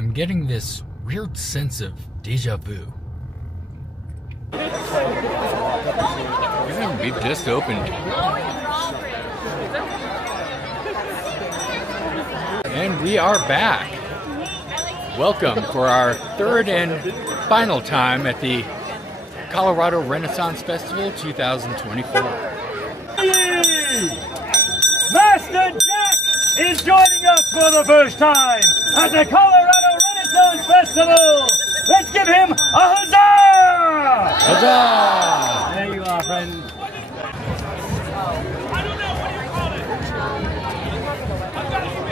I'm getting this weird sense of deja vu. We just opened. And we are back. Welcome for our third and final time at the Colorado Renaissance Festival 2024. Master Jack is joining us for the first time at the Colorado Renaissance Festival. Let's give him a huzzah! Huzzah! There you are, friend. I don't know, what do you call it? I've got you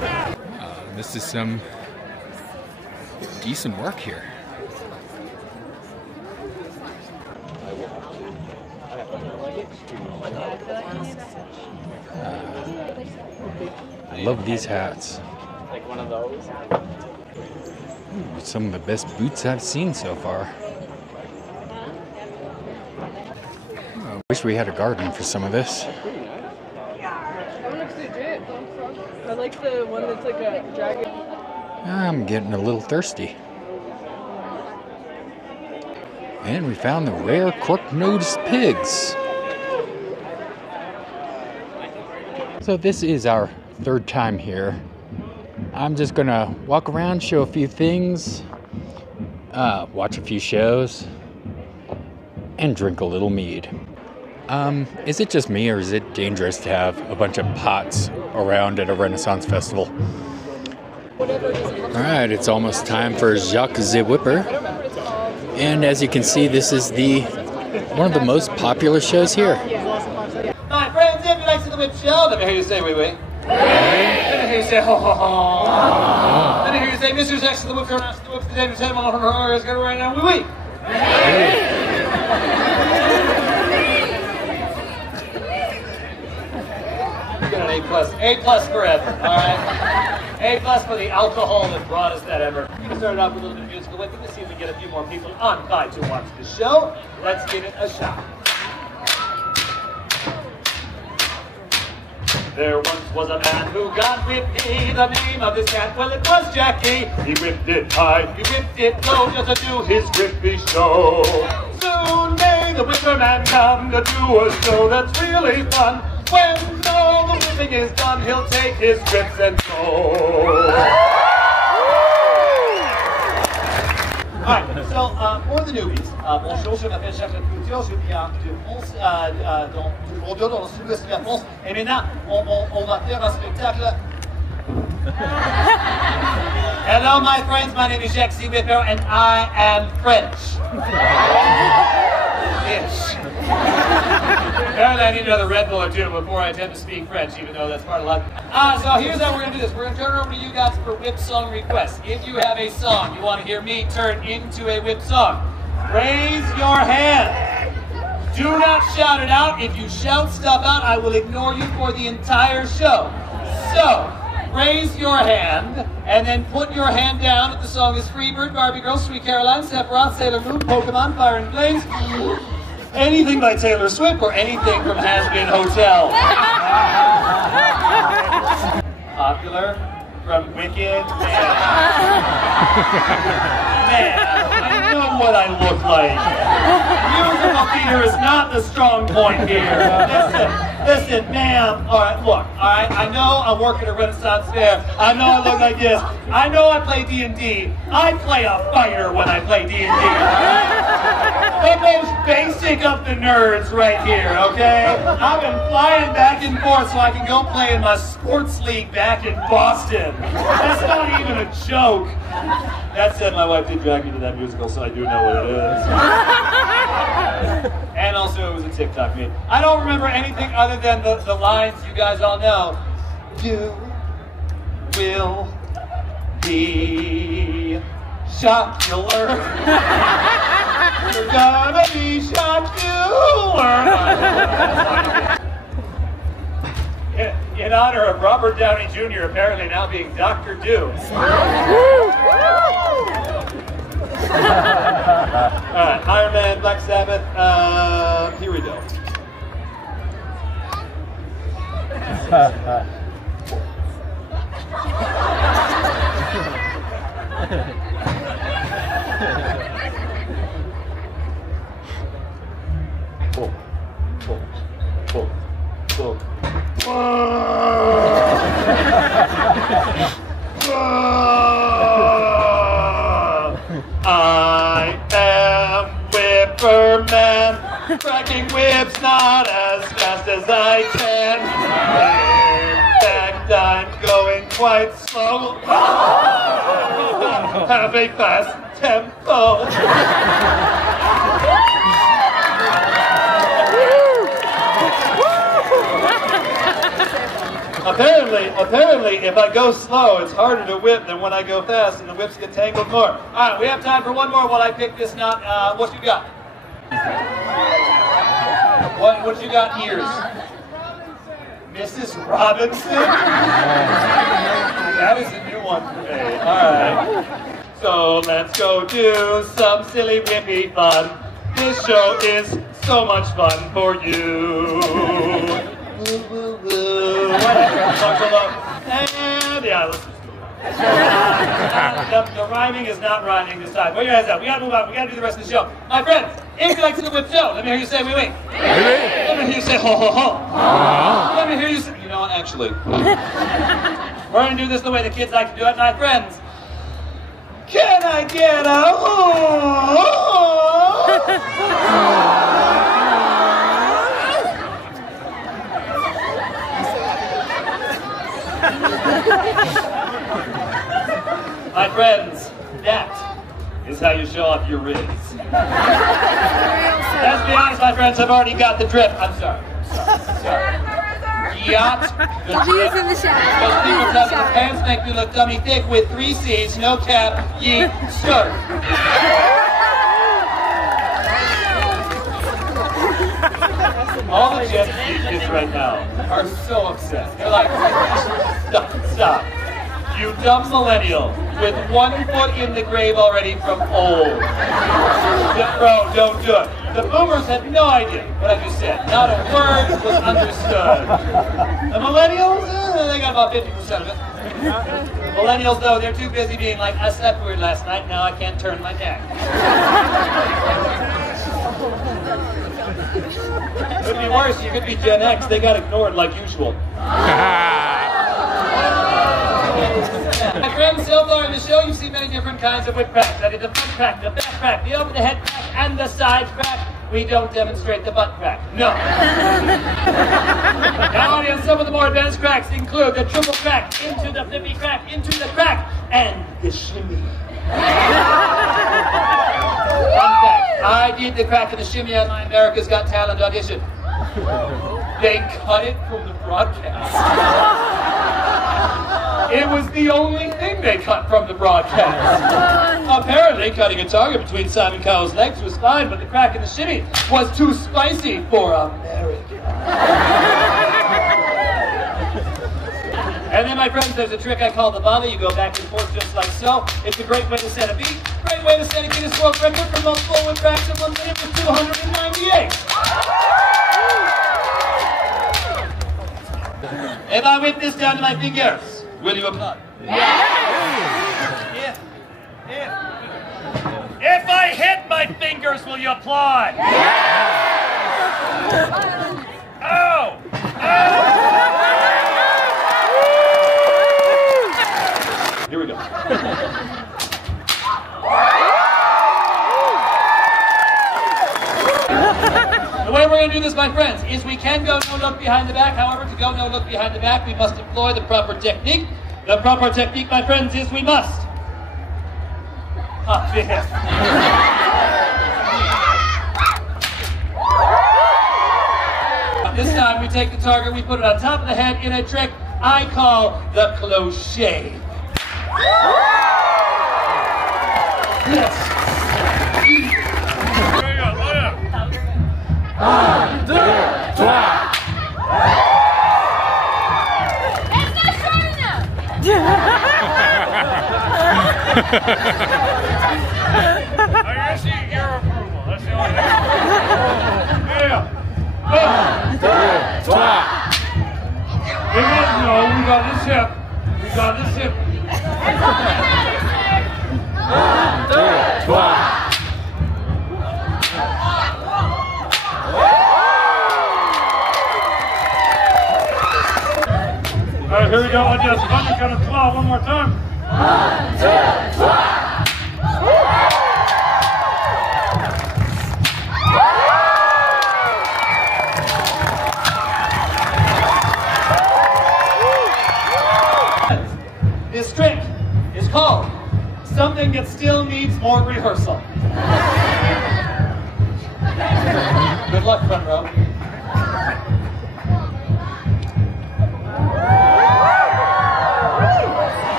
back. This is some decent work here. I love these hats. Like one of those. Ooh, some of the best boots I've seen so far. I wish we had a garden for some of this. I like the one that's like a dragon. I'm getting a little thirsty. And we found the rare cork-nosed pigs. So this is our third time here. I'm just gonna walk around, show a few things, watch a few shows, and drink a little mead. Is it just me, or is it dangerous to have a bunch of pots around at a Renaissance festival? Alright, it's almost time for Jacques the Whipper. And as you can see, this is one of the most popular shows here. My friends, if you like to the whip show, let me hear you say wee wee. Let me hear you say ho ho ho. Let me hear you say Mr. Jackson the whip show, the whip, the David Table, is going to right now wee wee. You get an A+, A+ forever, all right? A+ for the alcohol that brought us that ever. We started off with a little bit of musical whipping to see if we can get a few more people on by to watch the show. Let's give it a shot. There once was a man who got whipped. The name of this cat, well, it was Jackie. He whipped it high, he whipped it low, just to do his whippy show. Soon may the whipper man come to do a show that's really fun. When all the whipping is done, he'll take his whips and go. Alright, so for the newbies, bonjour, je m'appelle Jacques Couture, je viens de France, du Bordeaux dans le sud-ouest de la France, et maintenant on va faire un spectacle. Hello my friends, my name is Jacques C. Whipper and I am French. Ish. Apparently I need another Red Bull or two before I attempt to speak French, even though that's part of life. So here's how we're going to do this. We're going to turn it over to you guys for whip song requests. If you have a song you want to hear me turn into a whip song, raise your hand. Do not shout it out. If you shout stuff out, I will ignore you for the entire show. So, raise your hand, and then put your hand down if the song is Freebird, Barbie Girl, Sweet Caroline, Sephiroth, Sailor Moon, Pokemon, Fire and Flames, anything by Taylor Swift, or anything from Has Been Hotel. Popular from Wicked. Man, I know what I look like. Musical theater is not the strong point here. Listen, ma'am. All right, look. All right, I know I work at a Renaissance fair. I know I look like this. I know I play D&D. I play a fighter when I play D&D. The most basic of the nerds right here, okay? I've been flying back and forth so I can go play in my sports league back in Boston. That's not even a joke. That said, my wife did drag me to that musical, so I do know what it is. And also, it was a TikTok meme. I don't remember anything other than the lines you guys all know. You will be shockula. You're gonna be shockula. In honor of Robert Downey Jr. apparently now being Dr. Doom. Alright, Iron Man, Black Sabbath, here we go. I am Whipperman, cracking whips not as fast as I can. In fact, I'm going quite slow. Have a fast tempo. Apparently, if I go slow, it's harder to whip than when I go fast, and the whips get tangled more. All right, we have time for one more while I pick this knot. What you got? What you got here? Mrs. Robinson? That is a new one for me. All right. So let's go do some silly whippy fun. This show is so much fun for you. Woo, woo, woo. And yeah, let's just move on. The rhyming is not rhyming this time. Put your hands up. We gotta move on. We gotta do the rest of the show. My friends, if you like to the whip show, let me hear you say wee wee. Let me hear you say ho ho ho. Let me hear you say, you know what, actually. We're gonna do this the way the kids like to do it, my friends. Can I get a ho? My friends, that is how you show off your ribs. Let's be honest, my friends, I've already got the drip. I'm sorry. Yacht the drip. in the shower. Those people tell me the pants make me look dummy thick with 3 C's, no cap, yeet, skirt. All the Gen Z kids right now are so upset. They're like, stop. You dumb millennial with 1 foot in the grave already from old. Bro, don't do it. The boomers had no idea what I just said. Not a word was understood. The millennials, they got about 50% of it. Millennials, though, they're too busy being like, I slept weird last night, now I can't turn my neck. Could be worse, you could be Gen X, they got ignored like usual. My friends, so far in the show, you've seen many different kinds of whip cracks. That is the front crack, the back crack, the over the head crack, and the side crack. We don't demonstrate the butt crack. No. Now, audience, some of the more advanced cracks include the triple crack, into the flippy crack, into the crack, and the shimmy. Fun fact, I did the crack of the shimmy on my America's Got Talent audition. They cut it from the broadcast. It was the only thing they cut from the broadcast. Apparently, cutting a target between Simon Cowell's legs was fine, but the crack in the shimmy was too spicy for America. And then, my friends, there's a trick I call the volley. You go back and forth just like so. It's a great way to set a beat. Great way to set a Guinness World Record for most forward cracks in 1 minute with 298. If I whip this down to my fingers, will you applaud? If I hit my fingers, will you applaud? Oh! Here we go. The way we're going to do this, my friends, is we can go no look behind the back. However, to go no look behind the back, we must employ the proper technique. The proper technique, my friends, is we must. This time we take the target, we put it on top of the head in a trick I call the close shave. Yes. It's not short enough. I see your approval. That's the only thing. Yeah. We got this hip. We God, this is him. 1, 2, 3. All right, here we go. I'll just undercut of 12 one more time. 1, 2, 3. This trick is called something that still needs more rehearsal. Good luck, front row.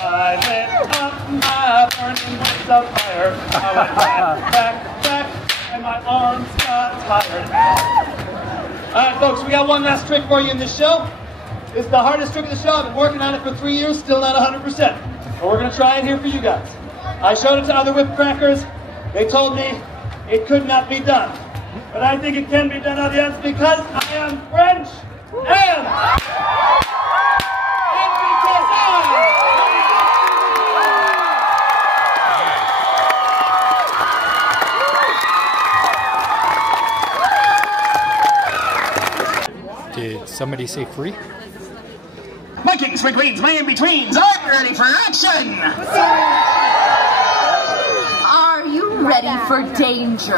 I lit up my burning wings of fire. I went back, and my arms got tired. Alright folks, we got one last trick for you in this show. It's the hardest trick of the show. I've been working on it for 3 years, still not 100%. But we're going to try it here for you guys. I showed it to other whip crackers. They told me it could not be done. But I think it can be done, audience, because I am French and because Did somebody say free? My kings, my queens, my in-betweens, are you ready for action? Are you ready for danger?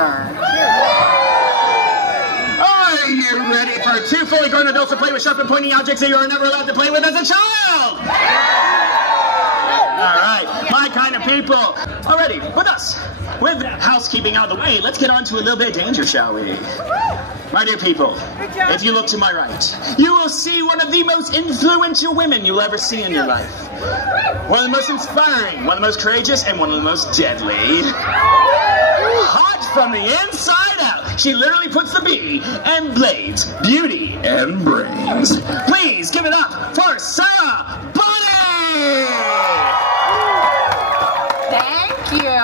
Are you ready for 2 fully grown adults to play with sharp and pointy objects that you are never allowed to play with as a child? Alright, my kind of people. Alrighty, with us. With housekeeping out of the way, let's get on to a little bit of danger, shall we? My dear people, if you look to my right, you will see one of the most influential women you'll ever see in your life. One of the most inspiring, one of the most courageous, and one of the most deadly. Hot from the inside out. She literally puts the B and blades, beauty, and brains. Please give it up for Sarah Bonnie! Thank you.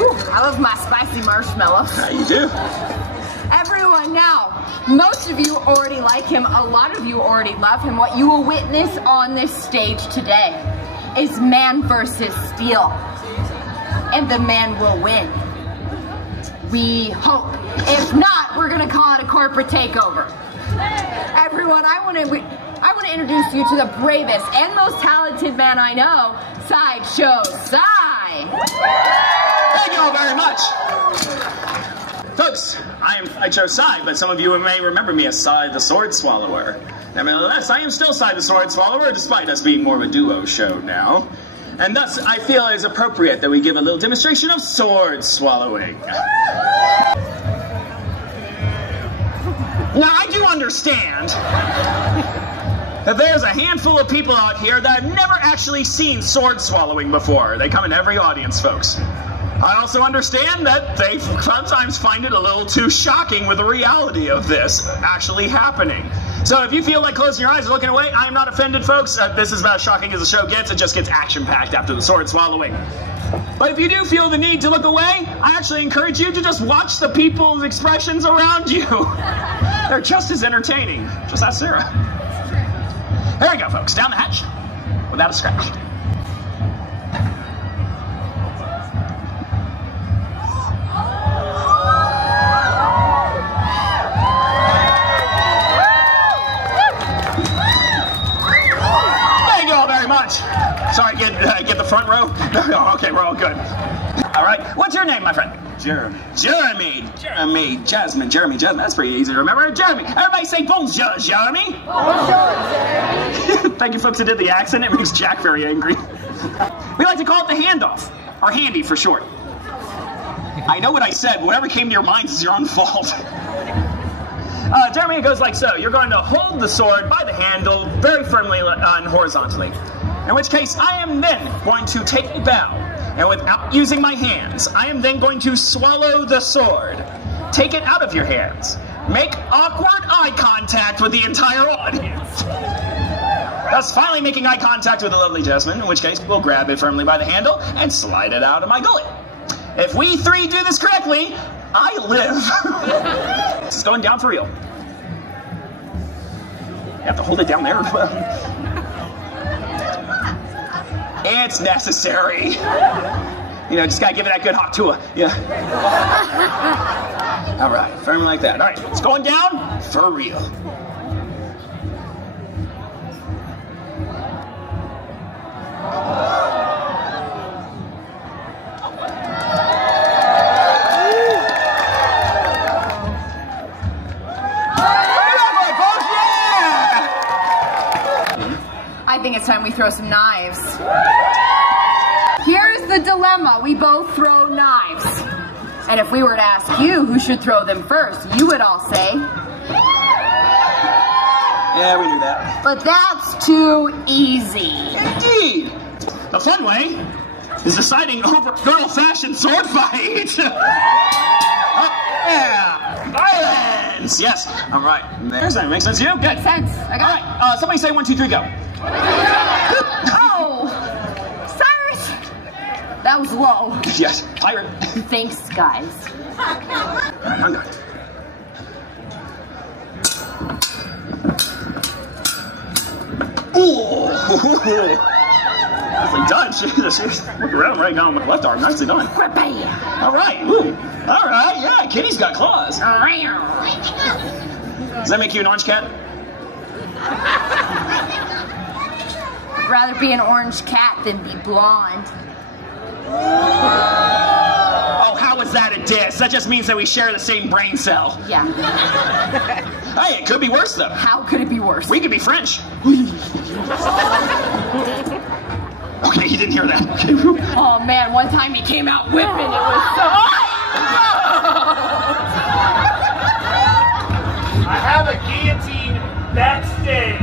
Ooh, I love my spicy marshmallows. How you do? Everyone now, most of you already like him, a lot of you already love him. What you will witness on this stage today is man versus steel. And the man will win. We hope. If not, we're gonna call it a corporate takeover. Everyone, I want to introduce you to the bravest and most talented man I know, Sideshow Cy. Thank you all very much. Folks, I chose Cy, but some of you may remember me as CytheSwordSwallower. Nevertheless, I am still CytheSwordSwallower, despite us being more of a duo show now. And thus, I feel it is appropriate that we give a little demonstration of sword swallowing. Now, I do understand that there's a handful of people out here that have never actually seen sword swallowing before. They come in every audience, folks. I also understand that they sometimes find it a little too shocking with the reality of this actually happening. So if you feel like closing your eyes and looking away, I'm not offended, folks. This is about as shocking as the show gets. It just gets action-packed after the sword swallowing. But if you do feel the need to look away, I actually encourage you to just watch the people's expressions around you. They're just as entertaining. Just ask Sarah. There we go, folks. Down the hatch without a scratch. Sorry, get the front row? No, okay, we're all good. All right, what's your name, my friend? Jeremy. Jasmine, that's pretty easy to remember. Jeremy, everybody say bonjour, Jeremy. Bonjour, Jeremy. Thank you folks who did the accent, it makes Jack very angry. We like to call it the handoff, or handy for short. I know what I said, whatever came to your minds is your own fault. Jeremy, it goes like so. You're going to hold the sword by the handle very firmly and horizontally. In which case, I am then going to take a bow, and without using my hands, I am then going to swallow the sword. Take it out of your hands. Make awkward eye contact with the entire audience. Thus finally making eye contact with the lovely Jasmine, in which case we'll grab it firmly by the handle and slide it out of my gullet. If we three do this correctly, I live. This is going down for real. You have to hold it down there. It's necessary. You know, just gotta give it that good hot tua. Yeah. All right, firmly like that. All right, it's going down for real. I think it's time we throw some knives. Here's the dilemma. We both throw knives. And if we were to ask you who should throw them first, you would all say... Yeah, we knew that. But that's too easy. Indeed. The fun way is deciding over good old-fashioned sword fight. Yeah. Violence. Yes. All right. There's that. Makes sense to you? Good. Makes sense. I got it. All right. Somebody say 1, 2, 3, go. Oh, Cyrus, that was low. Yes. Pirate. Thanks, guys. I'm done. Ooh. Nicely done. Jesus. Look around right now with the left arm. Nicely done. All right. Ooh. All right. Yeah. Kitty's got claws. Does that make you an orange cat? Rather be an orange cat than be blonde. Oh, how is that a diss? That just means that we share the same brain cell. Yeah. Hey, it could be worse though. How could it be worse? We could be French. Okay, you didn't hear that. Okay. Oh man, one time he came out whipping. It was so... I have a guillotine backstage.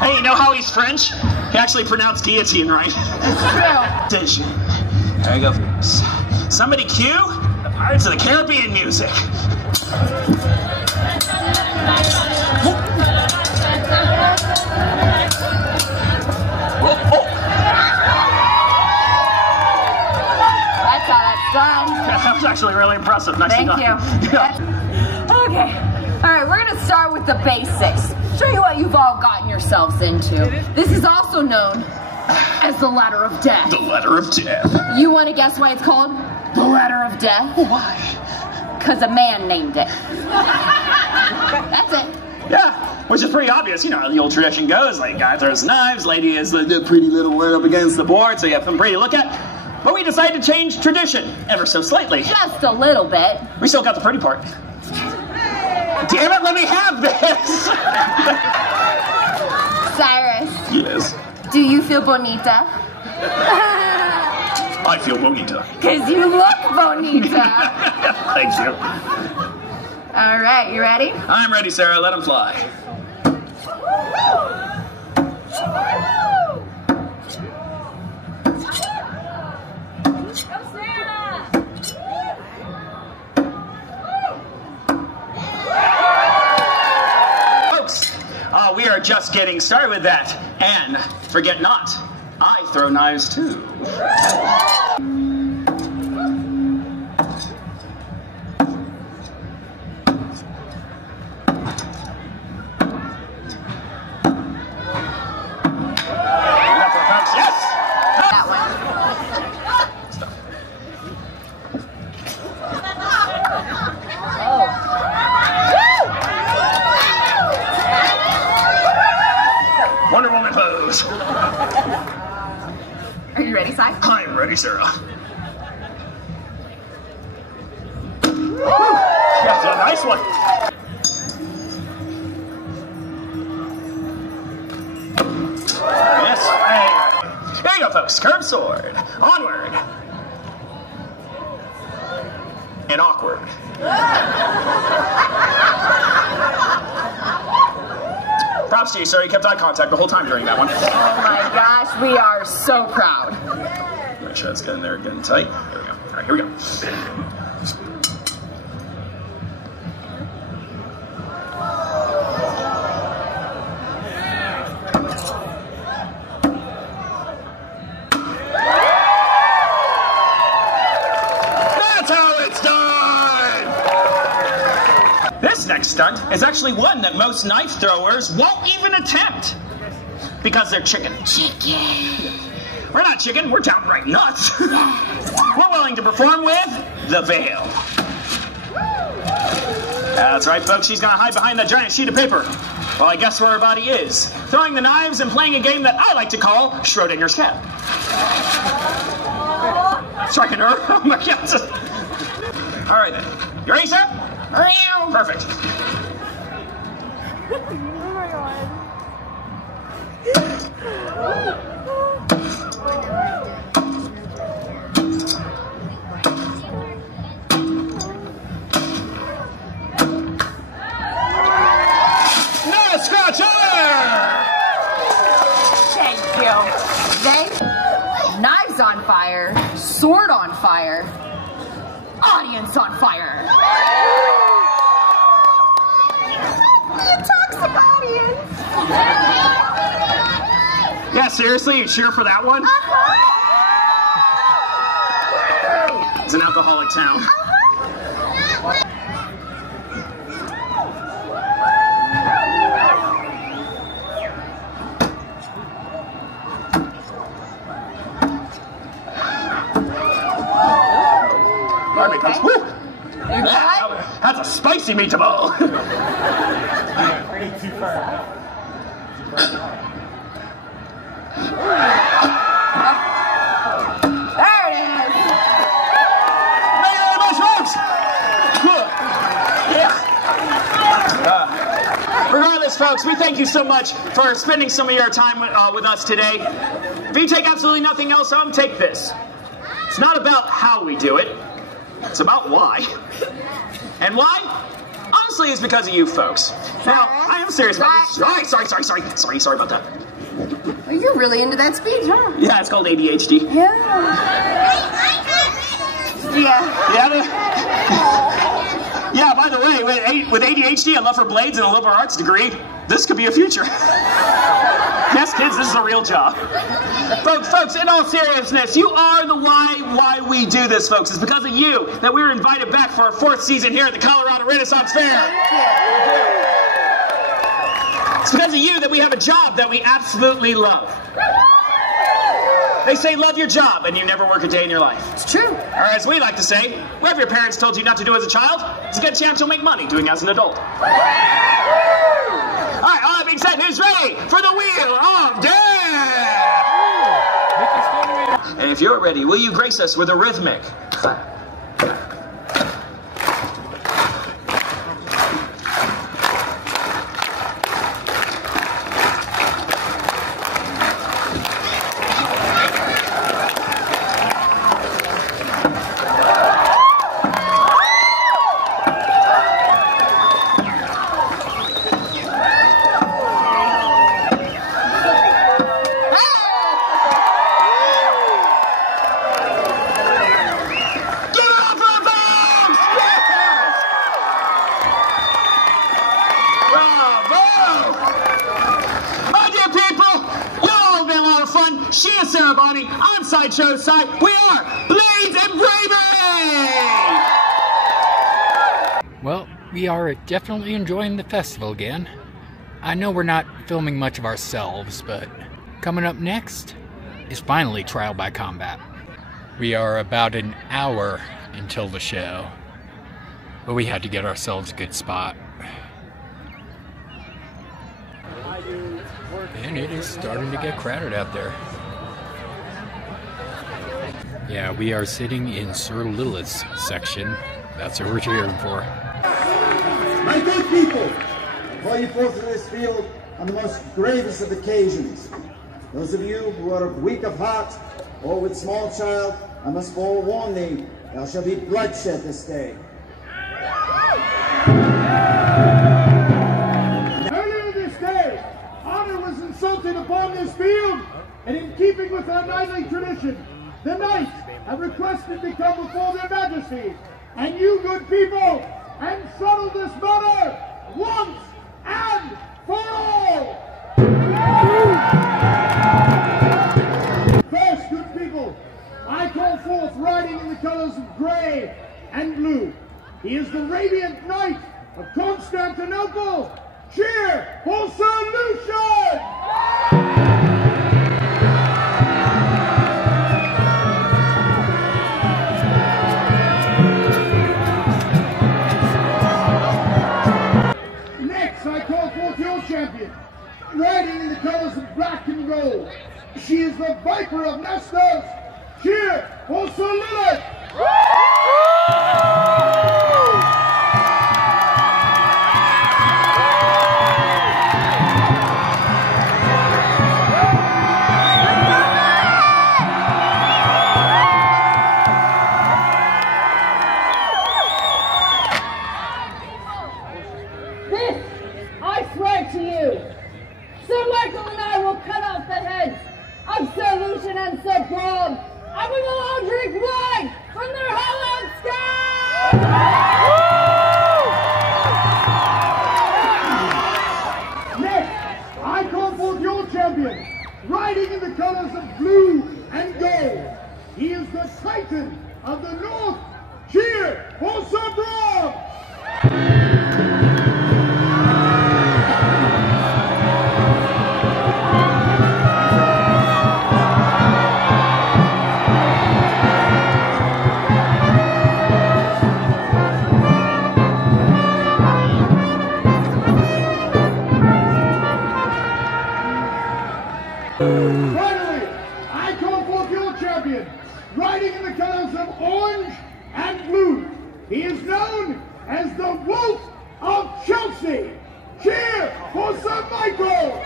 Hey, you know how he's French? He actually pronounced guillotine right. It's true. There you go. Somebody cue the Pirates of the Caribbean music. That's how that's done. That was actually really impressive. Nicely Thank done. you. Yeah. Okay. All right, we're gonna start with the basics. Show you what you've all gotten yourselves into. This is also known as the Ladder of Death. The Ladder of Death. You want to guess why it's called the Ladder of Death? Why? Because a man named it. That's it. Yeah, which is pretty obvious. You know how the old tradition goes. Like, guy throws knives, lady is the pretty little one up against the board, so you have something pretty to look at. But we decided to change tradition ever so slightly. Just a little bit. We still got the pretty part. Damn it, let me have this! Cyrus, Yes. do you feel bonita? I feel bonita. Because you look bonita. Thank you. All right, you ready? I'm ready, Sarah. Let him fly. We are just getting started with that. And forget not, I throw knives too. Yes! That one. Wonder Woman pose. Are you ready, Cy? I'm ready, Sarah. That's a nice one. Yes, right. There you go, folks. Curved sword. Onward. And awkward. Props to you, sir. You kept eye contact the whole time during that one. Oh my gosh, we are so proud. Make sure that's getting there, getting tight. There we go. All right, here we go. That's how This next stunt is actually one that most knife throwers won't even attempt. Because they're chicken. Chicken. We're not chicken, we're downright nuts. We're willing to perform with the veil. That's right, folks, she's gonna hide behind that giant sheet of paper. Well, I guess where her body is. Throwing the knives and playing a game that I like to call Schrodinger's cat. Striking her? Oh my God. All right then. You ready, sir? Perfect. Knives on fire, sword on fire, audience on fire. The toxic audience. Yeah, seriously, you cheer for that one? It's an alcoholic town. That's a spicy meatball. Too far. There it is. Thank you very much, folks. Regardless, folks, we thank you so much for spending some of your time with us today. If you take absolutely nothing else home, take this. It's not about how we do it. It's about why. And why? Honestly, it's because of you folks. Now, I am serious about this. Sorry about that. Well, you're really into that speech, huh? Yeah, it's called ADHD. Yeah. Yeah, by the way, with ADHD, I love her blades and a liberal arts degree. This could be a future. Yes, kids, this is a real job. Folks, in all seriousness, you are the why we do this, folks. It's because of you that we were invited back for our 4th season here at the Colorado Renaissance Fair. It's because of you that we have a job that we absolutely love. They say love your job and you never work a day in your life. It's true. Or as we like to say, whatever your parents told you not to do as a child, it's a good chance you'll make money doing as an adult. Alright, all that being said, who's ready for the Wheel of Death? And if you're ready, will you grace us with a rhythmic clap? Ceremony on Sideshow side, we are Blades and Bravery! Well, we are definitely enjoying the festival again. I know we're not filming much of ourselves, but coming up next is finally Trial by Combat. We are about an hour until the show, but we had to get ourselves a good spot. And it is starting to get crowded out there. Yeah, we are sitting in Sir Lilith's section. That's what we're cheering for. My good people, I call you forth to this field on the most gravest of occasions. Those of you who are weak of heart or with small child, I must forewarn thee, there shall be bloodshed this day. Earlier this day, honor was insulted upon this field, and in keeping with our knightly tradition, the knights have requested to come before their majesties, and you good people, and settle this matter once and for all! First, good people, I call forth riding in the colors of gray and blue. He is the radiant knight of Constantinople, cheer for Solution! Next, I call forth your champion, riding in the colors of black and gold. She is the Viper of Nestos. Cheer for Sir Lilith! This, I swear to you, Sir Michael and I will cut off the heads of Sir Lucian and Sir Brahm, and we will all drink wine from their hallowed skies! Next, I call forth your champion, riding in the colors of blue and gold. He is the Titan of the North. Cheer for Sir Brahm! Finally, I call forth your champion, riding in the colors of orange and blue. He is known as the Wolf of Chelsea. Cheer for Sir Michael!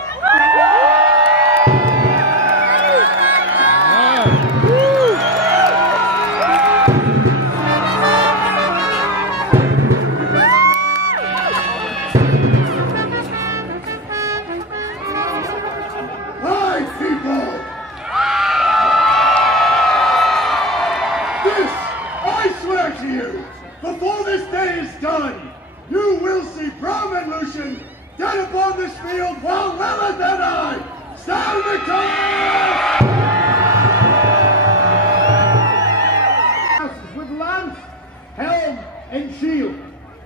Hi, people! This, I swear to you, before this day is done, you will see Brahm and Lucian dead upon this field while Lilith and I stand victorious! With lance, helm, and shield.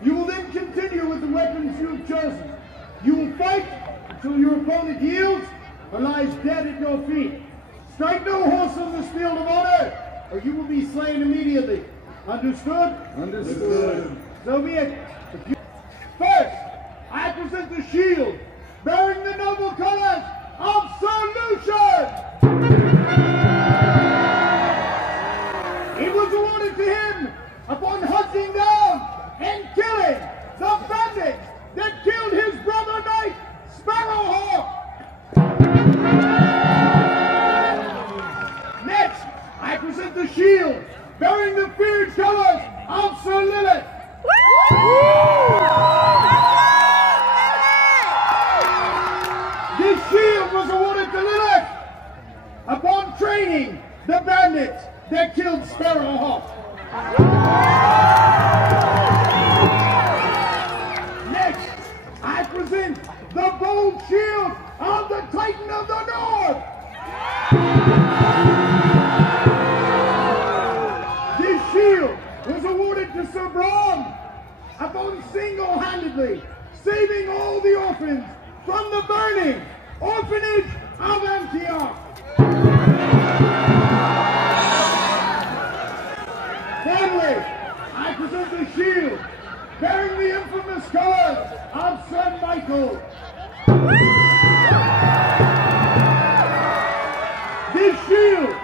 You will then continue with the weapons you have chosen. You will fight until your opponent yields or lies dead at your feet. Strike no horse on this field of honor, or you will be slain immediately. Understood? Understood. So be it. First, I present the shield, bearing the noble colors of Solution! It was awarded to him upon hunting down and killing the bandits that killed his brother knight, Sparrowhawk! Next, I present the shield, bearing the feared colors of Sir Lilith. This shield was awarded to Lilith upon training the bandits that killed Sparrowhawk. Next, I present the bold shield of the Titan of the North. This shield was awarded to Sir Brahm upon single-handedly saving all the orphans from the burning orphanage of Antioch. Finally, I present the shield bearing the infamous colors of Sir Michael. This shield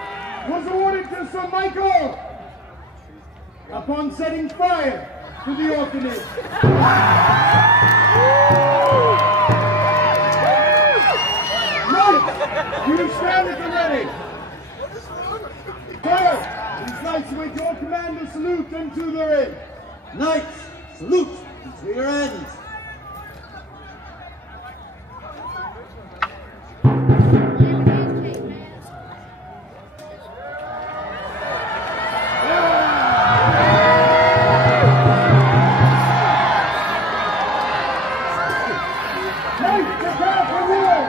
was awarded to Sir Michael upon setting fire to the orphanage. Knights, you stand at the ready. First, these knights await your command to salute unto their end. Knights, salute to your ends. Knights, prepare for war!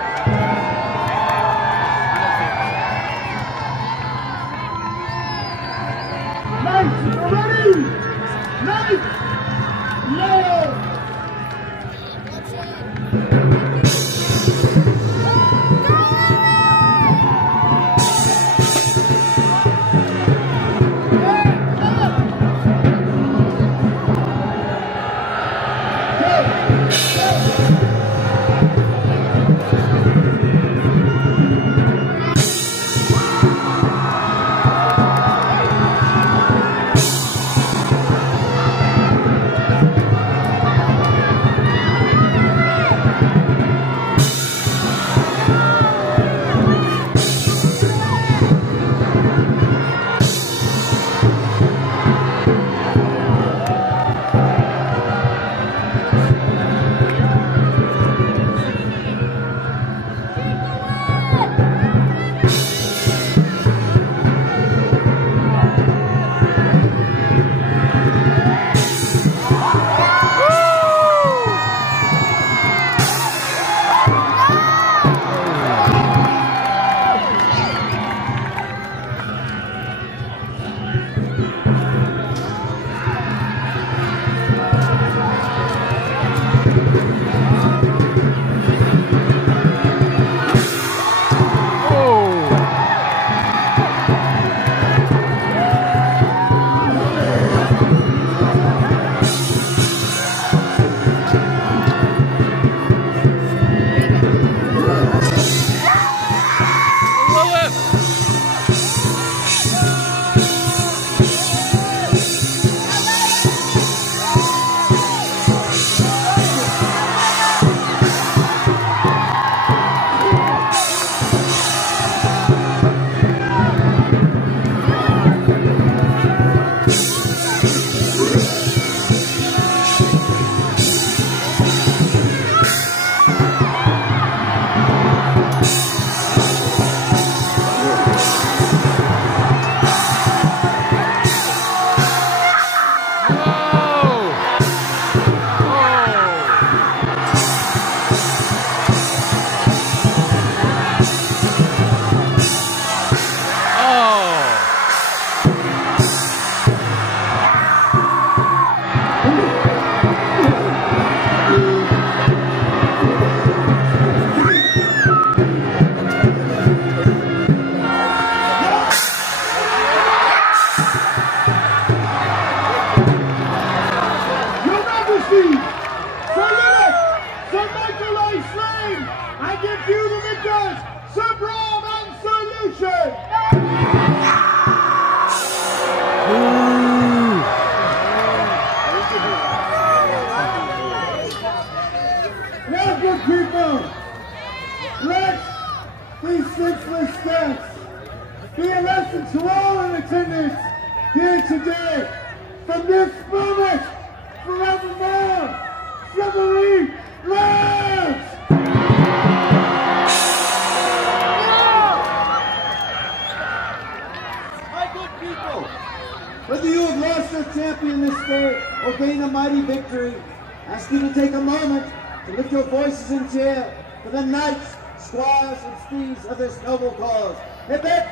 Knights, ready! Knights, loyal moment forevermore. Chivalry lives! My good people, whether you have lost your champion this day or gained a mighty victory, I ask you to take a moment to lift your voices in cheer for the knights, squires, and steeds of this noble cause. Hip hip!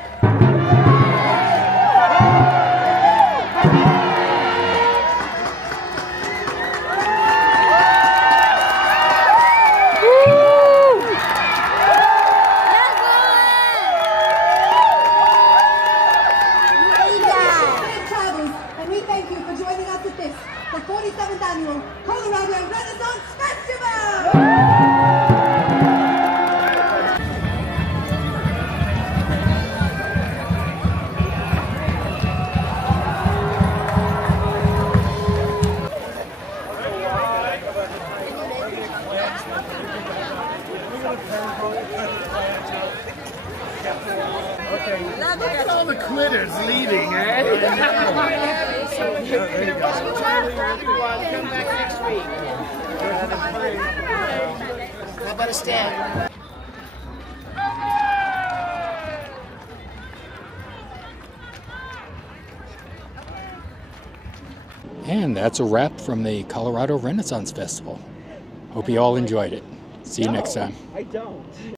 The 47th Annual Colorado Renaissance Festival! Look at all the quitters leaving, eh? Come back next week. How about a stand? And that's a wrap from the Colorado Renaissance Festival. Hope you all enjoyed it. See you next time. I don't.